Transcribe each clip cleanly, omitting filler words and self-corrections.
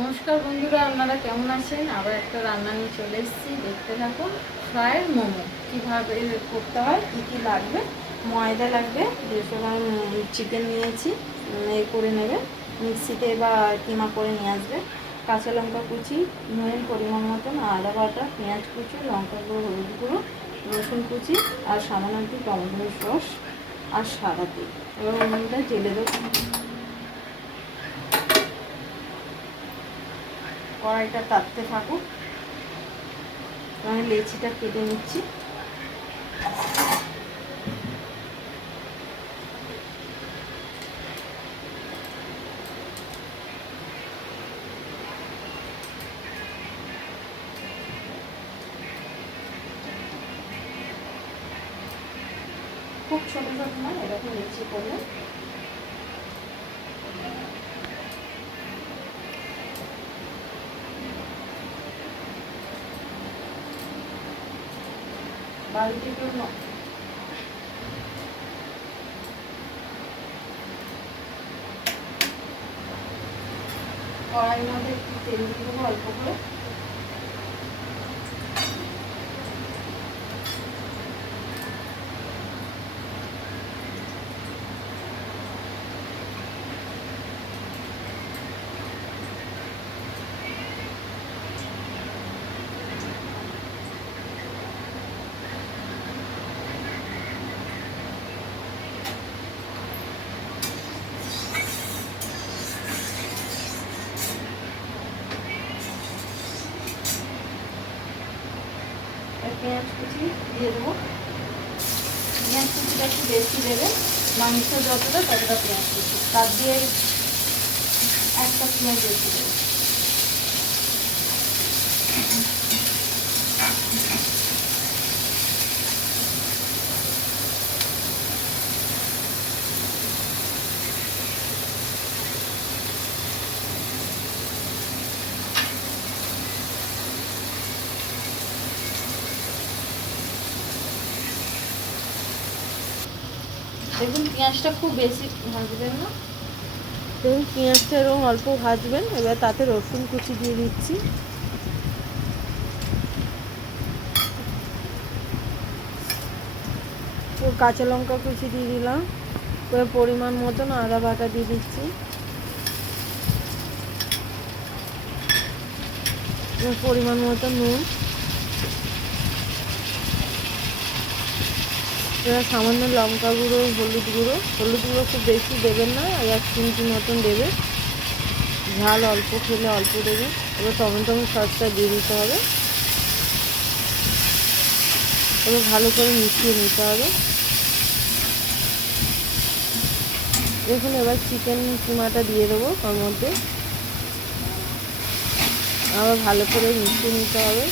নমস্কার বন্ধুরা, আপনারা কেমন আছেন? আবার একটা রান্না নিয়ে চলে এসেছি, দেখতে থাকুন। ফ্রায়েড মোমো কীভাবে করতে হয়, কী কী লাগবে। ময়দা লাগবে, 150 গ্রাম চিকেন নিয়েছি, এ করে নেবে, মিক্সিতে বা কিমা করে নিয়ে আসবে। কাঁচা লঙ্কা কুচি, নুন পরিমাণ মতন, আদা বাটা, পেঁয়াজ কুচি, লঙ্কা গুঁড়ো, হলুদ গুঁড়ো, রসুন কুচি আর সামান্য একটু টমেটোর সস আর সাদা তেল। এবার মোমোটা জেলে দেবো। কড়াইটা তাপতে থাকুক, আমি লেচিটা কেটে নিচ্ছি। খুব ছোটো ছোটো নয়, এরকম লেচি করলে। বাড়িতে কেউ কড়াইয়ের মধ্যে একটু তেল দিয়ে দেবো অল্প করে। পেঁয়াজ কুচি দিয়ে দেবো। পেঁয়াজ কুচিটা একটু বেশি দেবে, মাংস যতটা ততটা পেঁয়াজ কুচি, তার দিয়ে একটা পেঁয়াজ বেশি দেবে। দেখুন পেঁয়াজটা খুব বেশি ভাজবেন না, দেখুন পেঁয়াজটা এরকম অল্প ভাজবেন। এবার তাতে রসুন কুচি দিয়ে দিচ্ছি, কাঁচা লঙ্কা কুচি দিয়ে দিলাম, এবার পরিমাণ মতন আদা বাটা দিয়ে দিচ্ছি, পরিমাণ মতো নুন, এবার সামান্য লঙ্কা গুঁড়ো, হলুদ গুঁড়ো খুব বেশি দেবেন না, 1 চিমটি মতন দেবে, ঝাল অল্প খেলে অল্প দেবে। এবার টমেটো সসটা দিয়ে দিতে হবে, এবার ভালো করে মিশিয়ে নিতে হবে। দেখুন এবার চিকেন কিমাটা দিয়ে দেবো ওর মধ্যে, আবার ভালো করে মিশিয়ে নিতে হবে।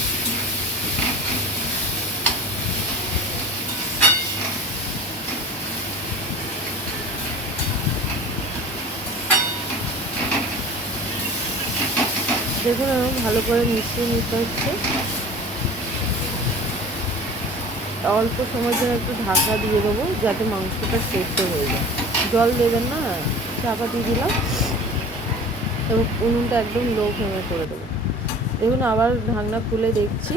দেখুন এরকম ভালো করে মিশিয়ে নিতে হচ্ছে। অল্প সময়ের জন্য একটু ঢাকা দিয়ে দেবো, যাতে মাংসটা সেদ্ধ হয়ে যায়। জল দেবেন না, ঢাকা দিয়ে দিলাম। এবং উনুনটা একদম লো ফ্লেমে করে দেবো। দেখুন আবার ঢাকনা খুলে দেখছি,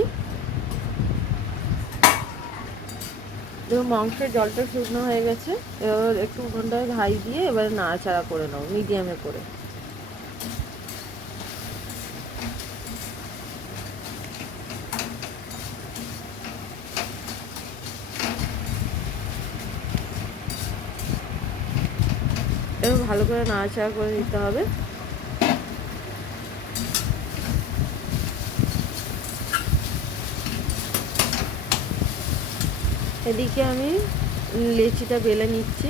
দেখুন মাংসের জলটা শুকনো হয়ে গেছে। এবার একটু ঘন্টায় হাই দিয়ে এবার নাড়াচাড়া করে নেবো মিডিয়ামে করে। এবার ভালো করে নাড়াচাড়া করে নিতে হবে। এদিকে আমি লেচিটা বেলে নিচ্ছি।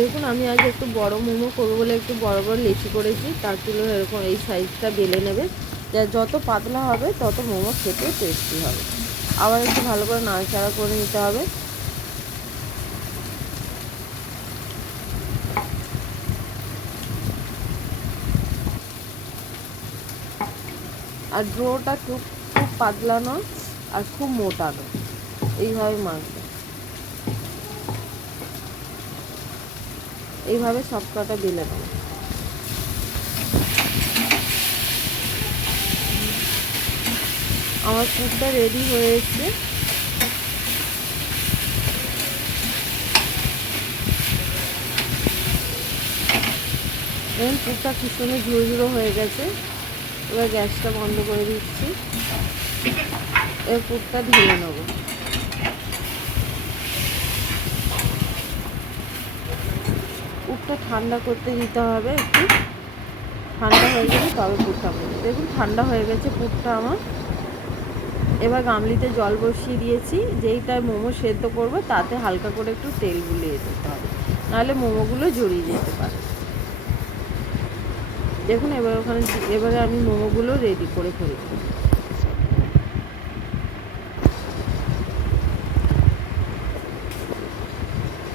দেখুন আমি আজ একটু বড় মোমো করবো বলে একটু বড় বড় লেচি করেছি, তার তুলো এরকম এই সাইজটা বেলে নেবে। যত পাতলা হবে তত মোমো খেতে টেস্টি হবে। আবার একটু ভালো করে নাড়াচাড়া করে নিতে হবে। আর ডোটা খুব খুব পাতলা নয় আর খুব মোটা নয়, এইভাবে মাখবে। এইভাবে সব কটা বেলে নেবো। আমার পুরটা রেডি হয়ে এসছে। দেখুন পুরটা কি সুন্দর ঝুড়ো ঝুড়ো হয়ে গেছে। এবার গ্যাসটা বন্ধ করে দিচ্ছি। এর পুরটা ধুয়ে নেবো। পুরটা ঠান্ডা করতে দিতে হবে, একটু ঠান্ডা হয়ে গেলে তবে পুরটা করবে। দেখুন ঠান্ডা হয়ে গেছে পুরটা আমার। এবার গামলিতে জল বসিয়ে দিয়েছি। যেইটায় মোমো সেদ্ধ করবো তাতে হালকা করে একটু তেল গুলিয়ে দিতে হবে, নাহলে মোমোগুলো জড়িয়ে যেতে পারে। দেখুন এবারে আমি মোমোগুলো রেডি করে ফেলব।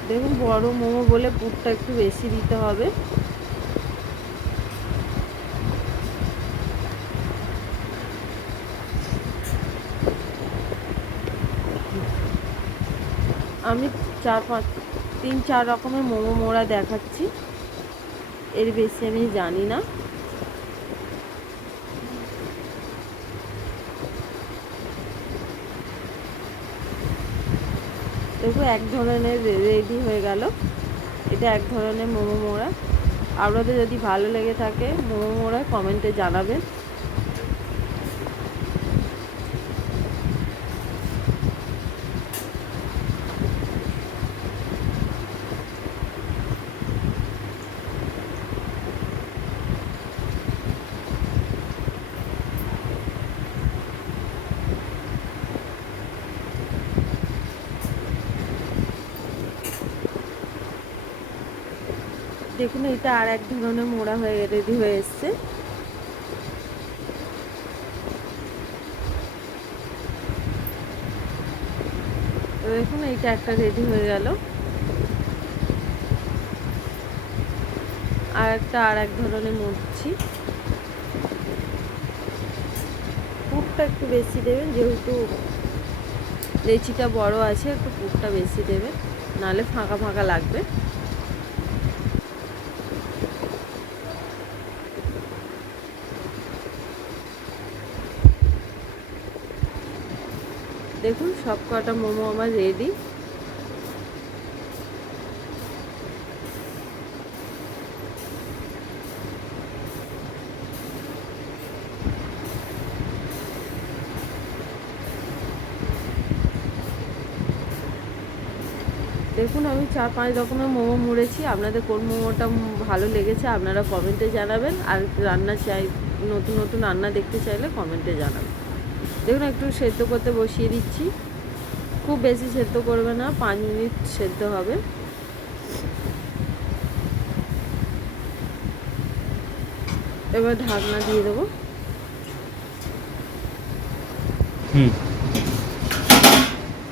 দেখুন বড় মোমো বলে পুরটা একটু বেশি দিতে হবে। আমি 3-4 রকমের মোমো মোড়া দেখাচ্ছি, এর বেশি আমি জানি না। দেখো এক ধরনের রেডি হয়ে গেল। এটা এক ধরনের মোমো মোড়া। আপনাদের যদি ভালো লেগে থাকে মোমো মোড়া কমেন্টে জানাবেন। দেখুন এটা আর এক ধরনের মোড়া হয়ে রেডি হয়ে এসছে। দেখুন এইটা একটা রেডি হয়ে গেল। আর একটা আর এক ধরনের মুড়ছি। পুরটা একটু বেশি দেবেন, যেহেতু লেচিটা বড় আছে একটু পুরটা বেশি দেবেন, নাহলে ফাঁকা ফাঁকা লাগবে। দেখুন সব কটা মোমো আমার রেডি। দেখুন আমি 4-5 রকমের মোমো মুড়েছি। আপনাদের কোন মোমোটা ভালো লেগেছে আপনারা কমেন্টে জানাবেন। আর রান্না নতুন নতুন রান্না দেখতে চাইলে কমেন্টে জানাবেন। দেখুন একটু সেদ্ধ করতে বসিয়ে দিচ্ছি। খুব বেশি সেদ্ধ করবে না, 5 মিনিট সেদ্ধ হবে। এবার ঢাকনা দিয়ে দেবো।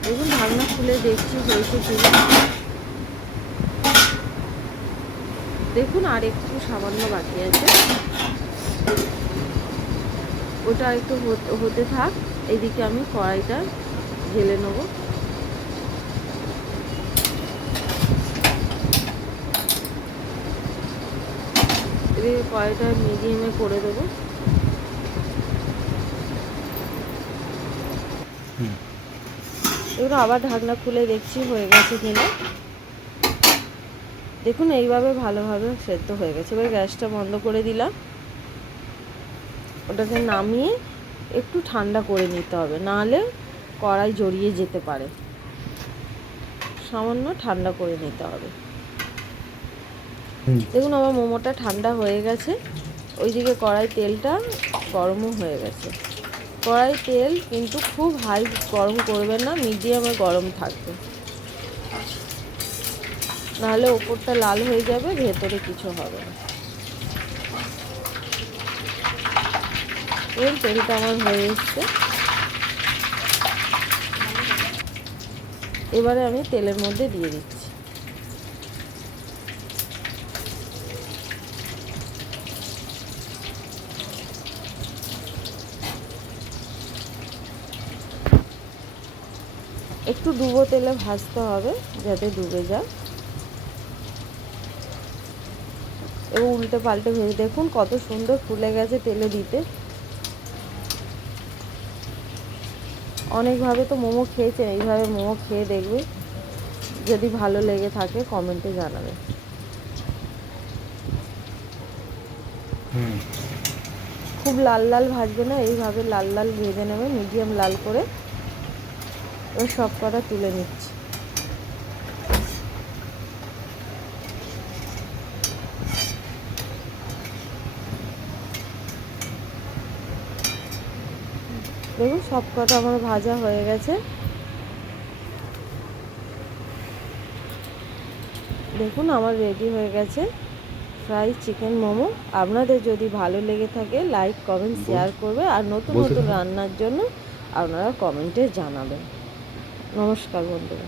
দেখুন ঢাকনা খুলে দেখছি হয়েছে কিনা। দেখুন আর একটু সামান্য বাকি আছে, ওটা একটু হতে থাক। এইদিকে আমি কড়াইটা ঢেলে নেব। এদিকে কড়াইটা মিডিয়ামে করে দেবো। এগুলো আবার ঢাকনা খুলে দেখছি হয়ে গেছে কিনা। দেখুন এইভাবে ভালোভাবে সেদ্ধ হয়ে গেছে। এবার গ্যাসটা বন্ধ করে দিলাম। ওটাকে নামিয়ে একটু ঠান্ডা করে নিতে হবে, নাহলে কড়াই জড়িয়ে যেতে পারে। সামান্য ঠান্ডা করে নিতে হবে। দেখুন আমার মোমোটা ঠান্ডা হয়ে গেছে। ওইদিকে কড়াই তেলটা গরমও হয়ে গেছে। কড়াই তেল কিন্তু খুব হাই গরম করবেন না, মিডিয়ামে গরম থাকবে, নাহলে ওপরটা লাল হয়ে যাবে, ভেতরে কিছু হবে না। তেলটা আমার হয়ে এসছে। এবারে আমি তেলের মধ্যে দিয়ে দিচ্ছি। একটু ডুবো তেলে ভাজতে হবে যাতে ডুবে যায়। এবং উল্টে পাল্টে ভেজে দেখুন কত সুন্দর ফুলে গেছে তেলে দিতে। অনেকভাবে তো মোমো খেয়েছেন, এইভাবে মোমো খেয়ে দেখবে, যদি ভালো লেগে থাকে কমেন্টে জানাবে। খুব লাল লাল ভাজবে না, এইভাবে লাল লাল ভেজে নেবে, মিডিয়াম লাল করে। এবার সব কটা তুলে নিচ্ছি। দেখুন সব কটা আমার ভাজা হয়ে গেছে। দেখুন আমার রেডি হয়ে গেছে ফ্রাই চিকেন মোমো। আপনাদের যদি ভালো লেগে থাকে লাইক কমেন্ট শেয়ার করবে, আর নতুন নতুন রান্নার জন্য আপনারা কমেন্টে জানাবেন। নমস্কার বন্ধুরা।